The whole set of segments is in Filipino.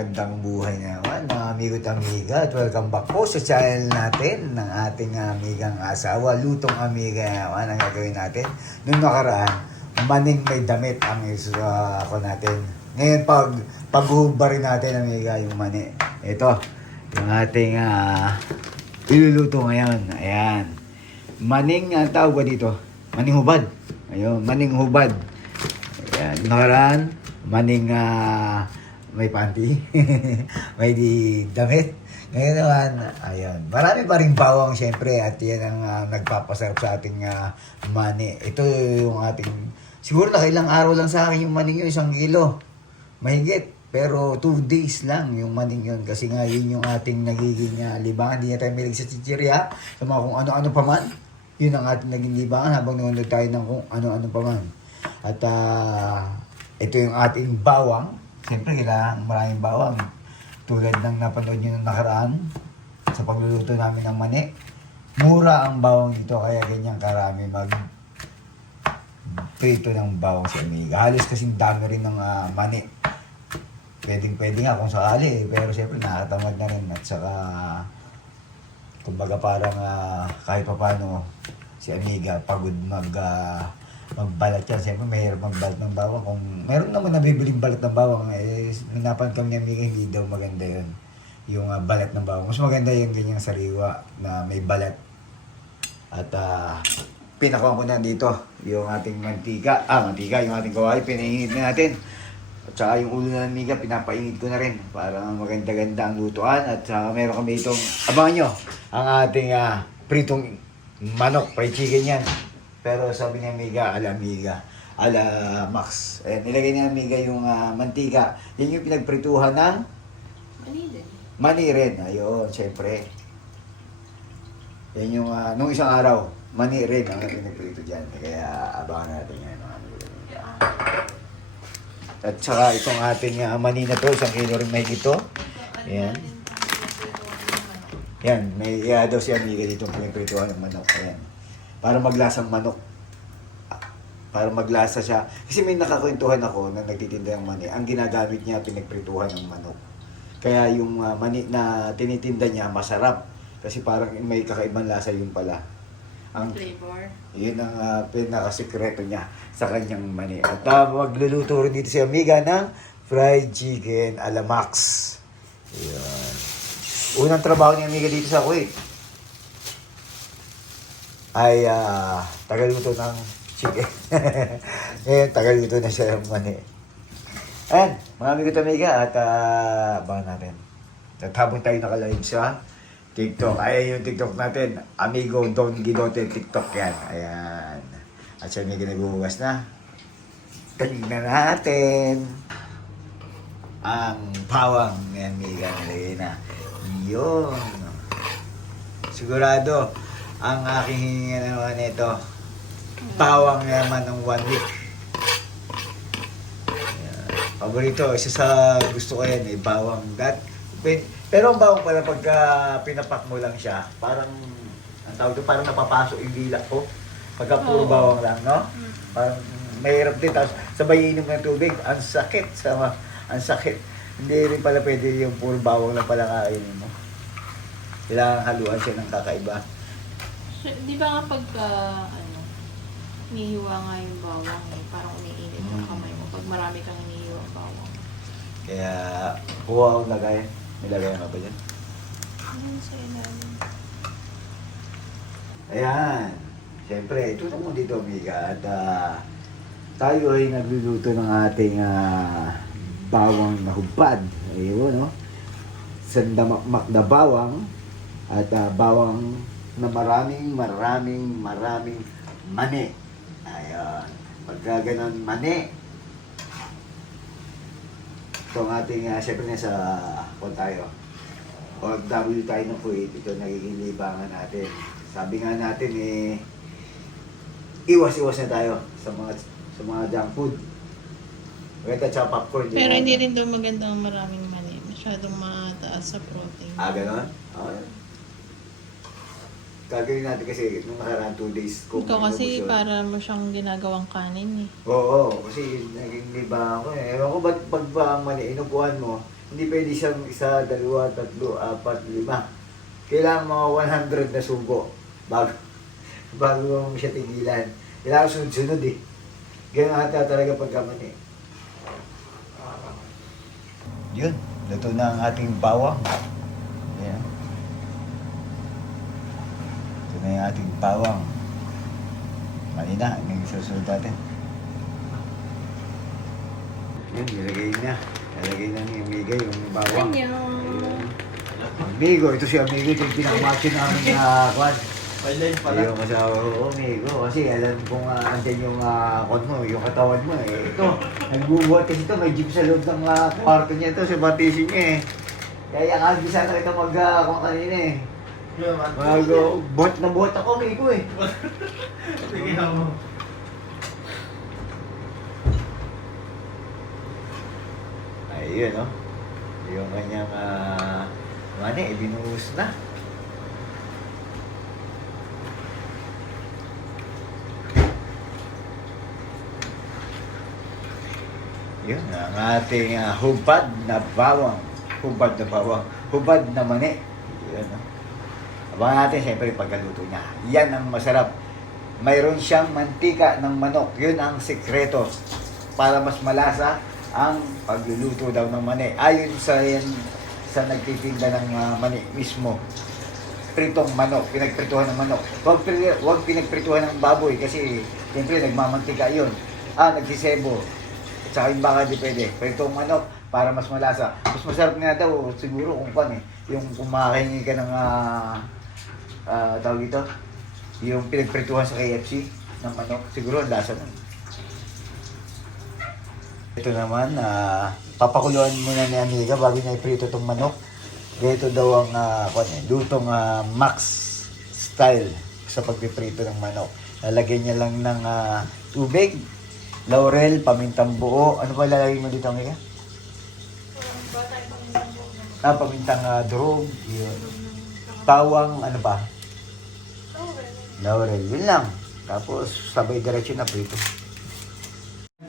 magandang buhay naman mga amigo at amiga at welcome back po sa channel natin ng ating amigang asawa. Lutong amiga naman ang gagawin natin. Noong nakaraan, maning may damit ang ako natin. Ngayon paghuhubba rin natin amiga yung mani. Ito, yung ating iluluto ngayon. Ayan. Maning tawag ba dito? Maning hubad. Ayun, maning hubad. Ayan, nakaraan, maning may panty, may di damit. Ngayon naman, ayun. Marami pa rin bawang syempre at yan ang nagpapasarap sa ating mani. Ito yung ating, siguro nakailang araw lang sa akin yung maning yun, 1 kilo. Mahigit. Pero 2 days lang yung maning yun. Kasi nga yun yung ating nagiging libangan. Hindi na tayo milig sa chichirya. Sa mga kung ano-ano pa man. Yun ang ating naging libangan habang nanonood tayo ng kung ano-ano pa man. At ito yung ating bawang. Siyempre, kailangan maraming bawang. Tulad ng napanood nyo ng nakaraan sa pagluluto namin ng mani. Mura ang bawang dito, kaya ganyan karami prito ng bawang si amiga. Halos kasing dami rin ng mani. Pwede nga kung sakali, pero siyempre nakakatamad na rin. At saka, kumbaga parang kahit pa paano si amiga pagod magbalat yan. Siyempre, mahirap magbalat ng bawang. Kung meron naman nabibiling balat ng bawang, nanapan kami ni amiga, hindi daw maganda yun. Yung balat ng bawang. Mas maganda yung ganyang sariwa na may balat. At pinakuha ko na dito yung ating mantika. Mantika, yung ating kawali, pinaingit na natin. At saka yung ulo na amiga, pinapaingit ko na rin para maganda-ganda ang lutuan. At saka meron kami itong, abangan nyo, ang ating pritong manok, fried chicken yan. Pero sabi ni amiga, ala Max. Ayan, nilagay ni amiga yung mantika. Yan yung pinagprituhan ng mani rin. Ayun, syempre. Yan yung, nung isang araw, mani rin ang pinagprito dyan. Kaya abangan natin yan. At saka itong ating mani na to, 1 kilo rin may ito. Ayan. Yan, may daw si amiga dito pinagprituhan ng manok. Ayan. Para maglasang manok. Para maglasa siya. Kasi may nakakwentuhan ako na nagtitinda ng mani. Ang ginagamit niya, pinagprituhan ng manok. Kaya yung mani na tinitinda niya, masarap. Kasi parang may kakaibang lasa yun pala. Ang flavor. Yun ang pinakasikreto niya sa kanyang mani. At magluluto rin dito si amiga ng fried chicken ala Max. Ayan. Unang trabaho ni amiga dito sa Kuwait ay tagaluto ng chicken. Ngayon, tagaluto na siya ng mani. Ayan, mga amigo at amiga, at abangan natin. At habang tayo nakalive sa TikTok, ayan yung TikTok natin, Amigo Don Gidote TikTok yan. Ayan. At siya amiga naghuhugas na. Tingnan natin ang pawang ni amiga nalagay na. Yun. Sigurado, ang aking hininga naman ito, pawang naman ng 1 week. Ayan. Paborito, isa sa gusto ko yan bawang. Pero ang bawang pala pagka pinapak mo lang siya, parang, ang tawag doon, parang napapasok yung dila ko. Pagka puro bawang lang, no? Parang mahirap din. Tapos sabay inom ng tubig, ang sakit. Ang sakit. Hindi rin pala pwede yung puro bawang lang pala kainin mo. Kailangan haluan siya ng kakaiba. Di ba kapag nihiwa nga yung bawang, parang umiinit ang kamay mo pag marami kang nihiwa bawang. Kaya, kuha akong lagay. Nilagay nga ba dyan? Ano sa ilalim? Ayan. Siyempre, ito naman dito, amiga. At tayo ay nagluluto ng ating bawang na hubad. Ayun, no? Sandamakmak na bawang. At bawang na maraming mani. Ayan. Pagka ganun mani, ito ang ating, siyempre nasa, kung tayo, OFW tayo ng Kuwait, ito nagiging libangan natin. Sabi nga natin, iwas-iwas na tayo sa mga junk food. Weta tsaka popcorn. Pero hindi rin daw maganda ang maraming mani. Masyadong mataas sa protein. Ganon? Gagawin natin kasi nung nakaraan 2 days ko. Ikaw kasi para mo siyang ginagawang kanin eh. Oo, kasi naging liba ako eh. Ewan ko ba't pag ba ang mani, inupuan mo, Hindi pwede siyang isa, dalawa, tatlo, apat, lima. Kailangan mga 100 na subo bago mo siya tigilan. Kailangan sunod-sunod eh. Ganyan ata talaga pagkamani. Yun, luto na ang ating bawang. Ayan. Ito na yung ating bawang. Mali na, yung susunod natin. Yun, nilagay na. Nilagay na ni Amiga yung bawang. Ayun. Amigo, ito si Amigo, ito yung pinakamacho namin na kwan. Yung asawa ko, Amigo, kasi alam kong andyan yung kwan mo, yung katawan mo eh. Ito, nagbubuhat kasi ito, may gym sa loob ng kwarto niya ito, sa batisin niya eh. Kaya yakagi sana ito kung kanina eh. Buhat na buhat ako, Amigo eh. Sige ako. Ayun, no? Yung kanyang mani, binuhos na. Yun, ang ating hubad na bawang. Hubad na bawang. Hubad na mani. Yun, no? Abangan natin, siyempre, yung pagkaluto niya. Yan ang masarap. Mayroon siyang mantika ng manok. Yun ang sikreto. Para mas malasa ang pagluluto daw ng mani. Ayon sa nagtitinda ng mani mismo. Pritong manok, pinagprituhan ng manok. Huwag pinagprituhan ng baboy kasi siyempre nagmamantika yun. Nagsisebo. At saka yung baka di pwede. Pritong manok para mas malasa. Mas masarap nga daw siguro kung pan eh. Yung kumakahingi ka ng tawag ito. Yung pinagprituhan sa KFC ng manok. Siguro ang lasa nun. Ito naman, papakuluan muna ni Amiga bago niya iprito itong manok. Ganito daw ang lutong Max style sa pagpiprito ng manok. Lalagyan niya lang ng tubig, laurel, pamintang buo. Ano pa lalagay mo dito, Amiga? Pamintang durog, yun. Bawang, ano pa? Laurel, yun lang. Tapos sabay diretso na prito.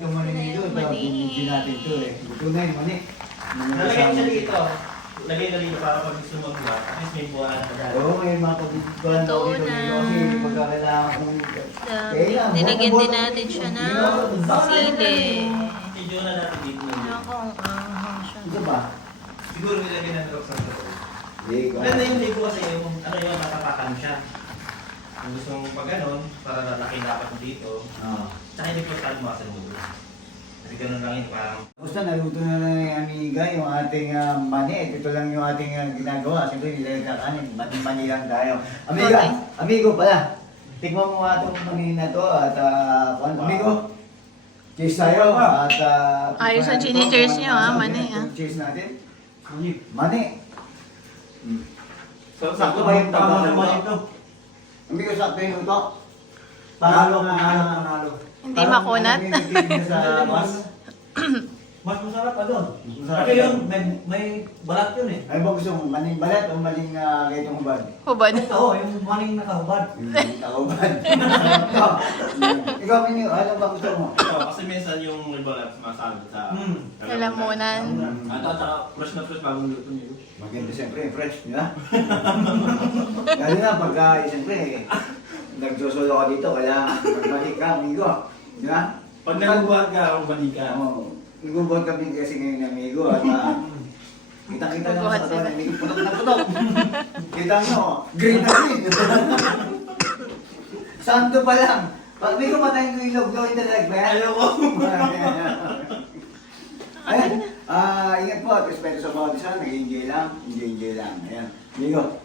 Yung mani nito, bubugin natin ito eh. Ito na yung mani. Nalagay ko siya dito. Lagay na dito para pag gusto magbuhat. At least may buhaan pa dyan. Oo, may mga pabibigyan Ito dito na. kasi pagkakailangan kong... Nilagyan din natin siya ng sili. Medyo na natin dito. Ito ba? Siguro nilagay na ito sa ito. Hindi ko. Maganda yung ligo kasi yung ano yun, natapakan siya. Kung gusto mong pag ganon, para lalaki dapat mo dito. Tsaka hindi po tayo masa mo doon. Kasi ganon lang yun, parang... Basta naluto na lang yung Amiga, yung ating mani. Ito lang yung ating ginagawa. Siyempre, hindi tayo kakanin. Mani lang tayo. Amiga, Okay. amigo pala. Tikman mo nga itong mani na to at amigo. Cheers tayo. At Ayos ang chini-cheers niyo, mani, Cheers natin. Mani. Sakto ba yung tama ng mani ito? Amigo, sakto yung ito. Panalo. Hindi makunat. Sa mas. Mas masarap pa doon. Masarap Kasi pa yun, doon. may balat yun eh. Ay ba gusto mo? Maling balat o maling gaitong hubad? Hubad. Ito, yung maning nakahubad. Nakahubad. Ikaw, Mini, ano ba gusto mo? Kasi minsan yung may balat sumasabit sa Lalamunan. At saka fresh na fresh bagong luto niyo. Maganda siyempre, fresh, di ba? Lalo na pagka, siyempre, nagsosolo ka dito, kailangan magbalik ka, amigo. Di ba? Pag nagbuhat ka, kung balik ka. Oo. Nagbubuhat kami kasi ngayon, amigo, at kitang-kita naman Nagbubuhat sa katawan, sila. amigo, putok na putok. Kita mo, green na green. Santo pa lang. Pag amigo, matayin ko yung log-low in the leg, ba yan? Ayoko. Ayan, ingat po at respeto sa bawat isa, nag-enjoy lang, enjoy lang. Ayan, amigo.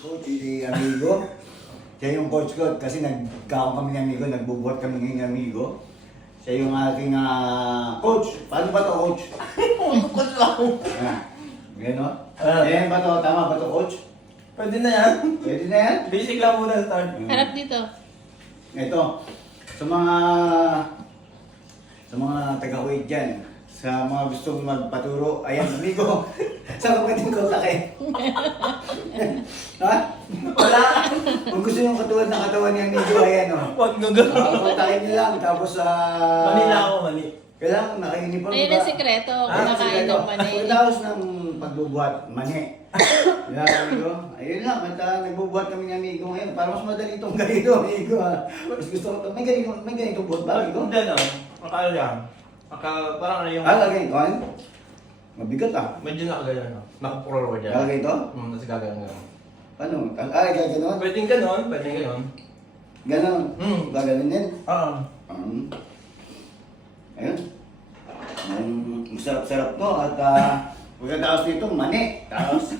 Coach, si amigo. Siya yung coach ko kasi nagkaon kami ng amigo, nagbubuhat kami ng amigo. Siya yung ating coach. Paano ba to, coach? Coach lang. Gano'n? Ayan ba to? Tama ba to, coach? Pwede na yan. Pwede na yan? Basic lang muna start. Harap dito. Ito, sa mga taga-Kuwait dyan, sa mga gustong magpaturo, ayan, amigo, saan ka pwedeng kontakin? Ha? Wala. Kung gusto yung katulad ng katawan ni amigo, ayan o. Huwag gagawin. Kontakin niyo lang, tapos Manila ako, mali. Kailangan naka-uniform Ayun ang sikreto, kumakain ng mani. Pagkatapos ng pagbubuhat, mani. Kaya ko, ayun lang, at nagbubuhat kami ng amigo ngayon. Para mas madali itong ganito, amigo. Mas gusto ko, may ganito buhat ba, amigo? Hindi ano, makaano yan. Parang ano yung... Ganito, ano? Mabigat ah. Medyo nakagano, no? Nakapurol ko dyan. Ganito? Tapos gagano. Ano? Gaganon? Pwedeng ganon, pwedeng ganon. Ganon? Hmm. Gaganon din? Oo. Ayun. Masarap-sarap to at pagkatapos nito, mani. Tapos